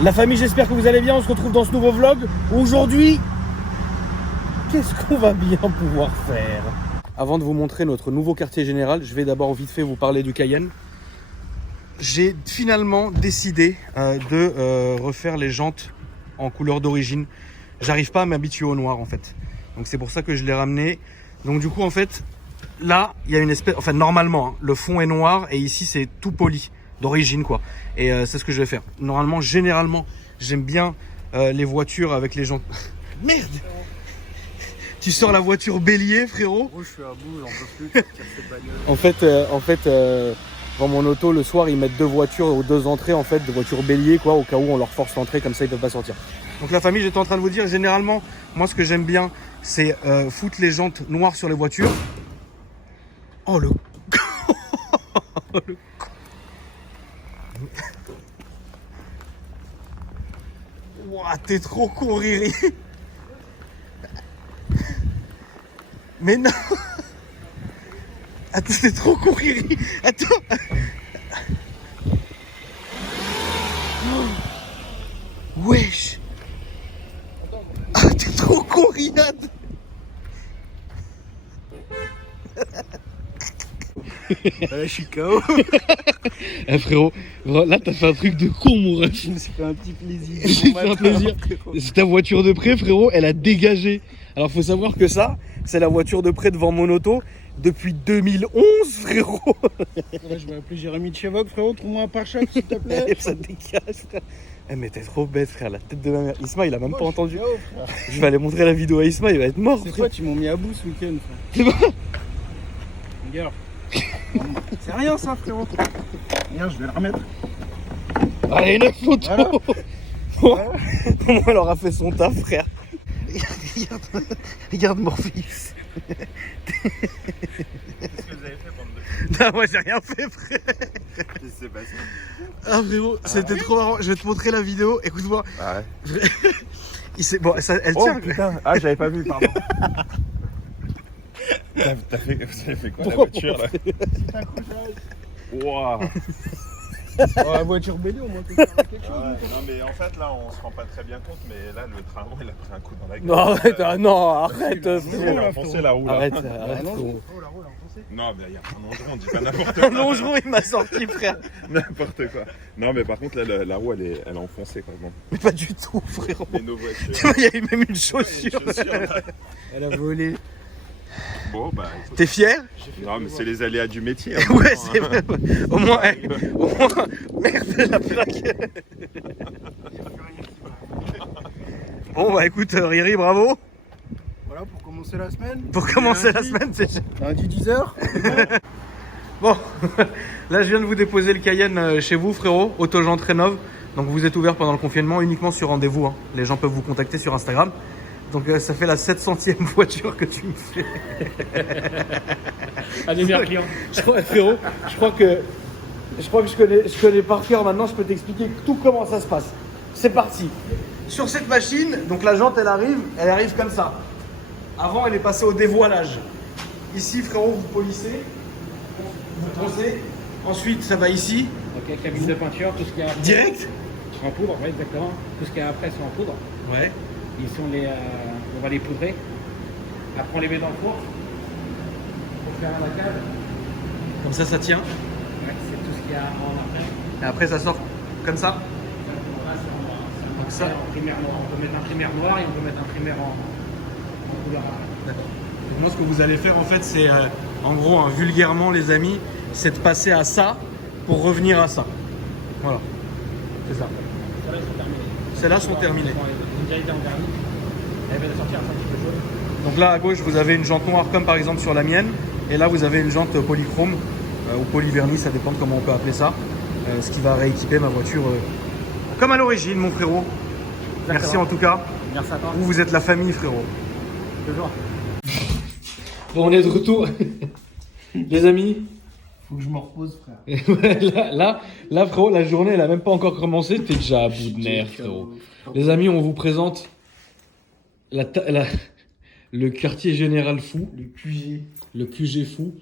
La famille, j'espère que vous allez bien. On se retrouve dans ce nouveau vlog. Aujourd'hui, qu'est-ce qu'on va bien pouvoir faire? Avant de vous montrer notre nouveau quartier général, je vais d'abord vite fait vous parler du Cayenne. J'ai finalement décidé de refaire les jantes en couleur d'origine. J'arrive pas à m'habituer au noir en fait. Donc c'est pour ça que je l'ai ramené. Donc du coup en fait, là, il y a une espèce... Enfin normalement, hein, le fond est noir et ici c'est tout poli, d'origine quoi. Et c'est ce que je vais faire. Normalement, généralement, j'aime bien les voitures avec les jantes... Merde! Tu sors la voiture bélier, frérot? Moi, je suis à bout, j'en peux plus. En fait, dans mon auto, le soir, ils mettent deux voitures aux deux entrées, en fait, de voitures bélier, quoi, au cas où on leur force l'entrée, comme ça, ils peuvent pas sortir. Donc la famille, j'étais en train de vous dire, généralement, moi, ce que j'aime bien, c'est foutre les jantes noires sur les voitures. Oh, le... le... Ouah, t'es trop con, Riri. Mais non. Attends, c'est trop con, Riri. Attends. Oh. Wesh. Ah, t'es trop con, Riyad. Là, je suis KO. Eh frérot, là t'as fait un truc de con, mon ref. Je me suis fait un petit plaisir. J'ai fait un plaisir. C'est ta voiture de près, frérot, elle a dégagé. Alors faut savoir que ça, c'est la voiture de près devant mon auto depuis 2011, frérot. Ouais, je vais appeler Jérémy de Chevoc, frérot, trouve-moi un pare-choc, s'il te plaît. Ça dégage, frère. Eh mais t'es trop bête, frère, la tête de ma mère. Isma, il a même pas entendu. KO, frère. Je vais aller montrer la vidéo à Isma, il va être mort. C'est frère. quoi, tu m'as mis à bout ce week-end, frère. C'est pas... Regarde. C'est rien, ça, frérot. Regarde, je vais le remettre. Allez, une photo. Voilà. Bon, au moins, elle aura fait son taf, frère. Regarde Morphis. Qu'est-ce que vous avez fait, bande de... Non, moi j'ai rien fait, frère. Qu'est-ce qui s'est passé? Ah, frérot, c'était trop marrant. Je vais te montrer la vidéo. Écoute-moi. Ah ouais. Bon, ça, elle Oh tient. putain, ah j'avais pas vu, pardon. Vous avez fait quoi, la voiture là? C'est un couchage. Waouh. Oh, la voiture bélier, au moins, tu peux faire quelque chose. Ouais, non mais en fait là on se rend pas très bien compte, mais là le train il a pris un coup dans la gueule. Non, arrête, non, arrête, Il frérot. a enfoncé la roue là. Arrête, Ah, arrête, non, frérot. oh, la roue, elle a enfoncé. Non mais il y a un longeron, on dit pas n'importe Un quoi. longeron, il m'a sorti, frère. N'importe quoi. Non mais par contre là la roue elle a enfoncé quoi. Bon. Mais pas du tout, frérot. Mais nos voitures. Tu vois, il y a eu même une Une chaussure. chaussure, là. Elle a volé. Bon bah. écoute. T'es fier? Non mais c'est les aléas du métier. hein. Ouais, c'est vrai. Au moins, merde, la plaque. Bon, bah écoute, Riri, bravo. Voilà, pour commencer la semaine. Pour commencer la Lundi. semaine, c'est... Lundi 10h. Bon, là je viens de vous déposer le Cayenne chez vous, frérot, Auto-Jante Rénov. Donc vous êtes ouvert pendant le confinement uniquement sur rendez-vous, hein. Les gens peuvent vous contacter sur Instagram. Donc ça fait la 700e voiture que tu me fais. Allez, meilleur client. Je crois, frérot, je crois que je connais par cœur maintenant, je peux t'expliquer tout comment ça se passe. C'est parti. Sur cette machine, donc la jante elle arrive comme ça. Avant elle est passée au dévoilage. Ici, frérot, vous polissez, vous poncez. Ensuite ça va ici. Ok, cabine de peinture, tout ce qu'il y a après. Direct. En poudre, oui, exactement. Tout ce qu'il y a après, c'est en poudre. Ouais. Ici, on va les poudrer. Après, on les met dans le four pour faire la cave. Comme ça tient. Ouais, c'est tout ce qu'il y a en après. Et après ça sort comme ça. Là, c'est en noir. Donc ça. En primaire noir. On peut mettre un primaire noir et on peut mettre un primaire en couleur. D'accord. Donc moi ce que vous allez faire en fait c'est en gros hein, vulgairement les amis, c'est de passer à ça pour revenir à ça. Voilà. C'est ça. Celles-là, ils sont terminées. Celles-là sont terminées. Ils ont déjà été en vernis. Elles viennent de sortir un petit peu jaune. Donc là à gauche vous avez une jante noire comme par exemple sur la mienne. Et là vous avez une jante polychrome ou polyvernis, ça dépend de comment on peut appeler ça. Ce qui va rééquiper ma voiture comme à l'origine mon frérot. Merci Exactement. en tout cas. Merci à toi. Vous êtes la famille frérot. Toujours. Bon on est de retour. Les amis. Faut que je me repose, frère. là, frérot, la journée, elle a même pas encore commencé. T'es déjà à bout de nerfs, frérot. Les amis, on vous présente le quartier général fou. Le QG. Le QG fou.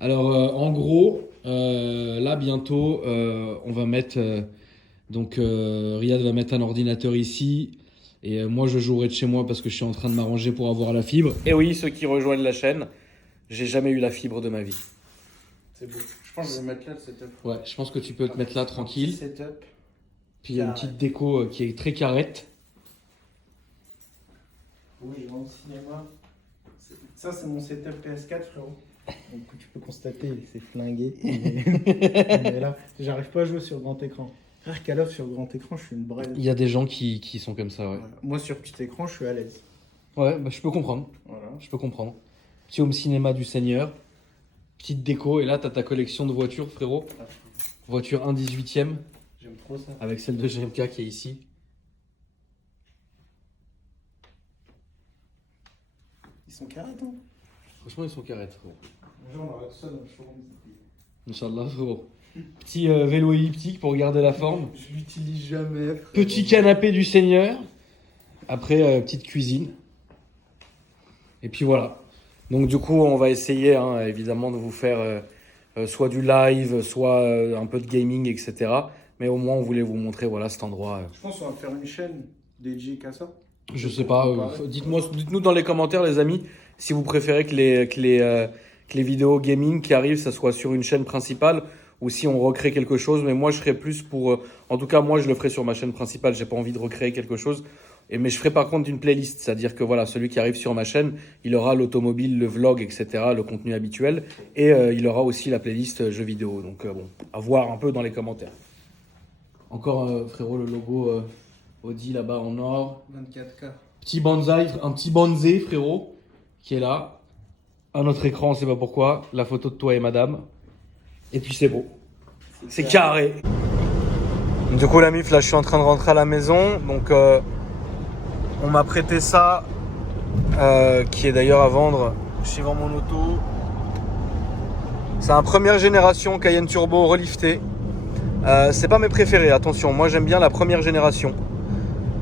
Alors, en gros, là, bientôt, on va mettre Donc Riyad va mettre un ordinateur ici. Et moi, je jouerai de chez moi parce que je suis en train de m'arranger pour avoir la fibre. Et oui, ceux qui rejoignent la chaîne, j'ai jamais eu la fibre de ma vie. C'est beau. Je pense que je vais mettre là le setup. Ouais, je pense que tu peux te mettre là tranquille. Setup. Puis il y a une petite déco qui est très carrette. Oui, je vais au cinéma. Ça, c'est mon setup PS4, frérot. Donc, tu peux constater, c'est flingué. Mais là, j'arrive pas à jouer sur grand écran. Frère, Call of sur grand écran, je suis une brêle. Il y a des gens qui sont comme ça, ouais. Voilà. Moi, sur petit écran, je suis à l'aise. Ouais, bah, je peux comprendre. Voilà. Je peux comprendre. Petit home cinéma du Seigneur. Petite déco. Et là, t'as ta collection de voitures, frérot. Voiture 1/18e. J'aime trop ça. Avec celle de GMK qui est ici. Ils sont carrés, hein. Franchement, ils sont carrettes, frérot. Un jour, on aura tout ça dans le showroom. Inch'Allah, frérot. Petit vélo elliptique pour garder la forme. Je l'utilise jamais. Frérot. Petit canapé du Seigneur. Après, petite cuisine. Et puis voilà. Donc du coup, on va essayer évidemment de vous faire soit du live, soit un peu de gaming, etc. Mais au moins, on voulait vous montrer voilà, cet endroit. Je pense qu'on va faire une chaîne dédiée qu'à ça. Je sais pas. Dites-nous dans les commentaires, les amis, si vous préférez que les vidéos gaming qui arrivent, ça soit sur une chaîne principale ou si on recrée quelque chose. Mais moi, je serais plus pour... en tout cas, moi, je le ferai sur ma chaîne principale. J'ai pas envie de recréer quelque chose. Mais je ferai par contre une playlist. C'est-à-dire que voilà, celui qui arrive sur ma chaîne, il aura l'automobile, le vlog, etc., le contenu habituel. Et il aura aussi la playlist jeux vidéo. Donc bon, à voir un peu dans les commentaires. Encore, frérot, le logo Audi là-bas en or. 24K. Petit bonsaï, un petit bonzé, frérot, qui est là. À notre écran, on sait pas pourquoi. La photo de toi et madame. Et puis c'est beau. C'est carré. Du coup, la mif, là, je suis en train de rentrer à la maison. Donc, on m'a prêté ça, qui est d'ailleurs à vendre chez Vend Mon Auto. C'est un première génération Cayenne Turbo relifté. C'est pas mes préférés, attention. Moi, j'aime bien la première génération.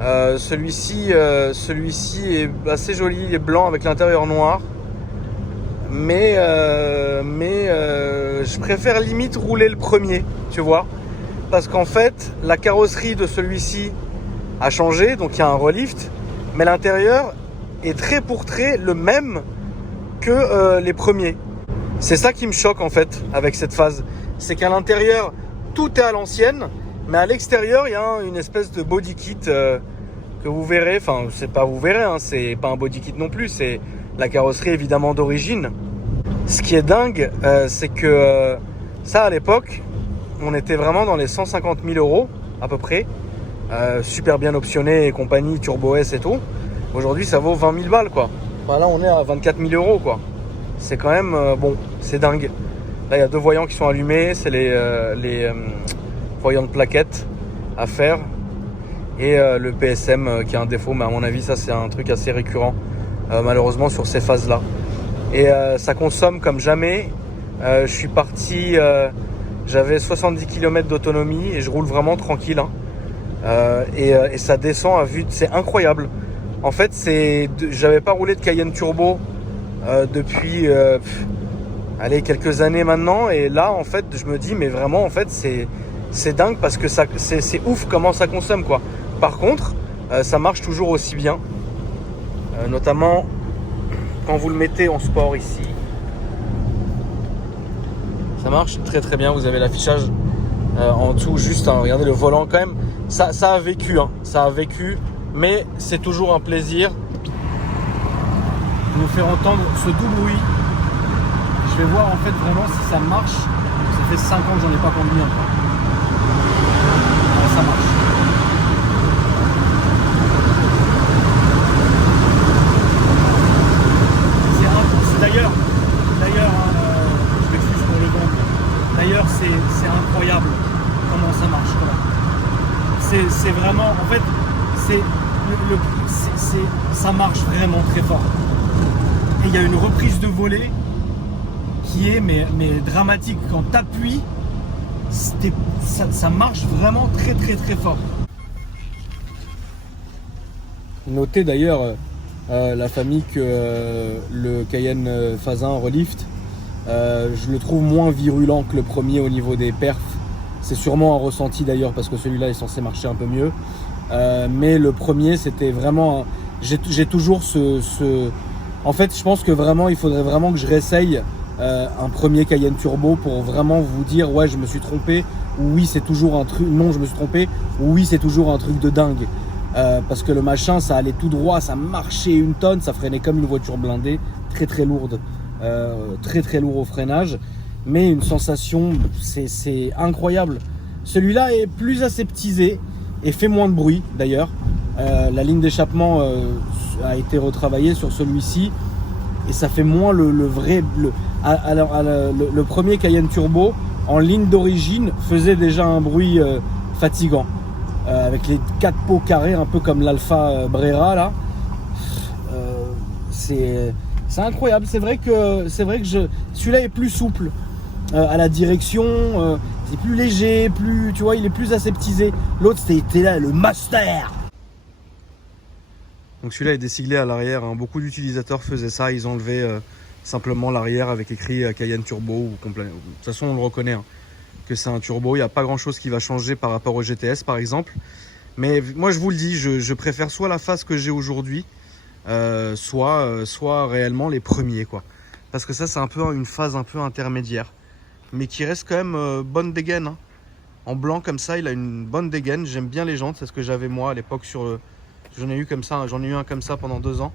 Celui-ci est assez joli, il est blanc avec l'intérieur noir. Mais je préfère limite rouler le premier, tu vois. Parce qu'en fait, la carrosserie de celui-ci a changé, donc il y a un relift. Mais l'intérieur est trait pour trait le même que les premiers. C'est ça qui me choque en fait avec cette phase. C'est qu'à l'intérieur, tout est à l'ancienne. Mais à l'extérieur, il y a une espèce de body kit que vous verrez. Enfin, c'est pas vous verrez, c'est pas un body kit non plus. C'est la carrosserie évidemment d'origine. Ce qui est dingue, c'est que ça à l'époque, on était vraiment dans les 150 000 euros à peu près. Super bien optionné et compagnie, Turbo S et tout. Aujourd'hui, ça vaut 20 000 balles quoi. Enfin, là, on est à 24 000 euros quoi. C'est quand même bon, c'est dingue. Là, il y a deux voyants qui sont allumés. C'est les voyants de plaquettes à faire. Et le PSM qui a un défaut, mais à mon avis, ça, c'est un truc assez récurrent, malheureusement, sur ces phases-là. Et ça consomme comme jamais. Je suis parti, j'avais 70 km d'autonomie et je roule vraiment tranquille. Et ça descend à vue, c'est incroyable. En fait, j'avais pas roulé de Cayenne Turbo depuis quelques années maintenant. Et là, en fait, je me dis, mais vraiment, en fait, c'est dingue parce que c'est ouf comment ça consomme, quoi. Par contre, ça marche toujours aussi bien. Notamment quand vous le mettez en sport ici. Ça marche très très bien. Vous avez l'affichage en dessous juste. Regardez le volant quand même. Ça a vécu. Ça a vécu. Mais c'est toujours un plaisir de nous faire entendre ce doux bruit. Je vais voir en fait vraiment si ça marche. Ça fait 5 ans que j'en ai pas conduit un peu. Ça marche. D'ailleurs, je m'excuse pour le don. D'ailleurs, c'est incroyable comment ça marche. C'est vraiment, en fait, ça marche vraiment très fort. Et il y a une reprise de volée qui est mais dramatique. Quand tu appuies, ça marche vraiment très très très fort. Notez d'ailleurs la famille que le Cayenne Phase 1 Relift, je le trouve moins virulent que le premier au niveau des perfs. C'est sûrement un ressenti d'ailleurs parce que celui-là est censé marcher un peu mieux. Mais le premier, c'était vraiment... J'ai toujours En fait, je pense que vraiment, il faudrait vraiment que je réessaye un premier Cayenne Turbo pour vraiment vous dire ouais, je me suis trompé, ou oui, c'est toujours un truc, non, je me suis trompé, ou oui, c'est toujours un truc de dingue. Parce que le machin, ça allait tout droit, ça marchait une tonne, ça freinait comme une voiture blindée, très très lourde, très lourd au freinage, mais une sensation, c'est incroyable. Celui-là est plus aseptisé et fait moins de bruit d'ailleurs. La ligne d'échappement a été retravaillée sur celui-ci et ça fait moins le premier Cayenne Turbo en ligne d'origine faisait déjà un bruit fatigant avec les 4 pots carrés un peu comme l'Alfa Brera là. C'est incroyable. C'est vrai que celui-là est plus souple à la direction, c'est plus léger, plus, tu vois, il est plus aseptisé. L'autre c'était là le master. Donc celui-là est désiglé à l'arrière, hein. Beaucoup d'utilisateurs faisaient ça, ils enlevaient simplement l'arrière avec écrit Cayenne Turbo ou complet. De toute façon on le reconnaît hein, que c'est un turbo, il n'y a pas grand chose qui va changer par rapport au GTS par exemple. Mais moi je vous le dis, je préfère soit la phase que j'ai aujourd'hui, soit réellement les premiers quoi. Parce que ça c'est un peu une phase un peu intermédiaire, mais qui reste quand même bonne dégaine. Hein. En blanc comme ça, il a une bonne dégaine, j'aime bien les jantes, c'est ce que j'avais moi à l'époque sur... J'en ai eu comme ça, j'en ai eu un comme ça pendant 2 ans.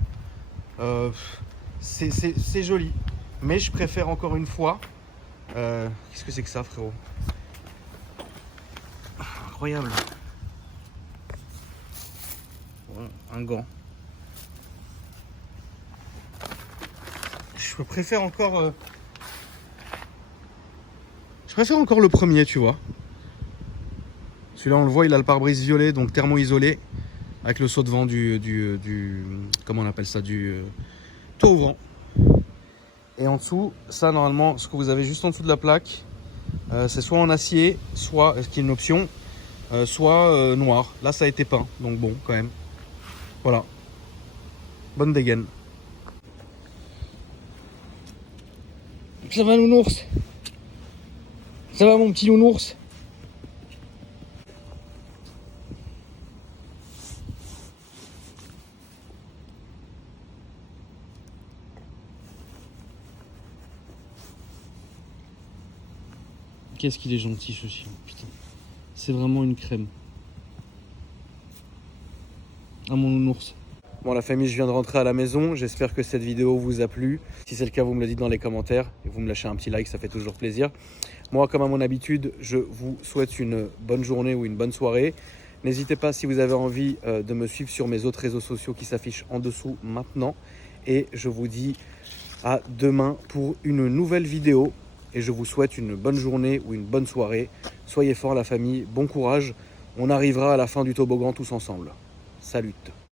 C'est joli, mais je préfère encore une fois. Qu'est-ce que c'est que ça, frérot? Incroyable. Bon, un gant. Je préfère encore. Je préfère encore le premier, tu vois. Celui-là, on le voit, il a le pare-brise violet, donc thermo-isolé. Avec le saut de vent comment on appelle ça, du toit ouvrant. Et en dessous, ça normalement, ce que vous avez juste en dessous de la plaque, c'est soit en acier, soit, ce qui est une option, soit noir. Là ça a été peint, donc bon quand même. Voilà. Bonne dégaine. Ça va nounours? Ça va mon petit nounours? Qu'est-ce qu'il est gentil ce chien, putain. C'est vraiment une crème. Ah mon nounours. Bon la famille, je viens de rentrer à la maison. J'espère que cette vidéo vous a plu. Si c'est le cas, vous me le dites dans les commentaires. Et vous me lâchez un petit like, ça fait toujours plaisir. Moi, comme à mon habitude, je vous souhaite une bonne journée ou une bonne soirée. N'hésitez pas si vous avez envie de me suivre sur mes autres réseaux sociaux qui s'affichent en dessous maintenant. Et je vous dis à demain pour une nouvelle vidéo. Et je vous souhaite une bonne journée ou une bonne soirée. Soyez forts la famille, bon courage. On arrivera à la fin du toboggan tous ensemble. Salut.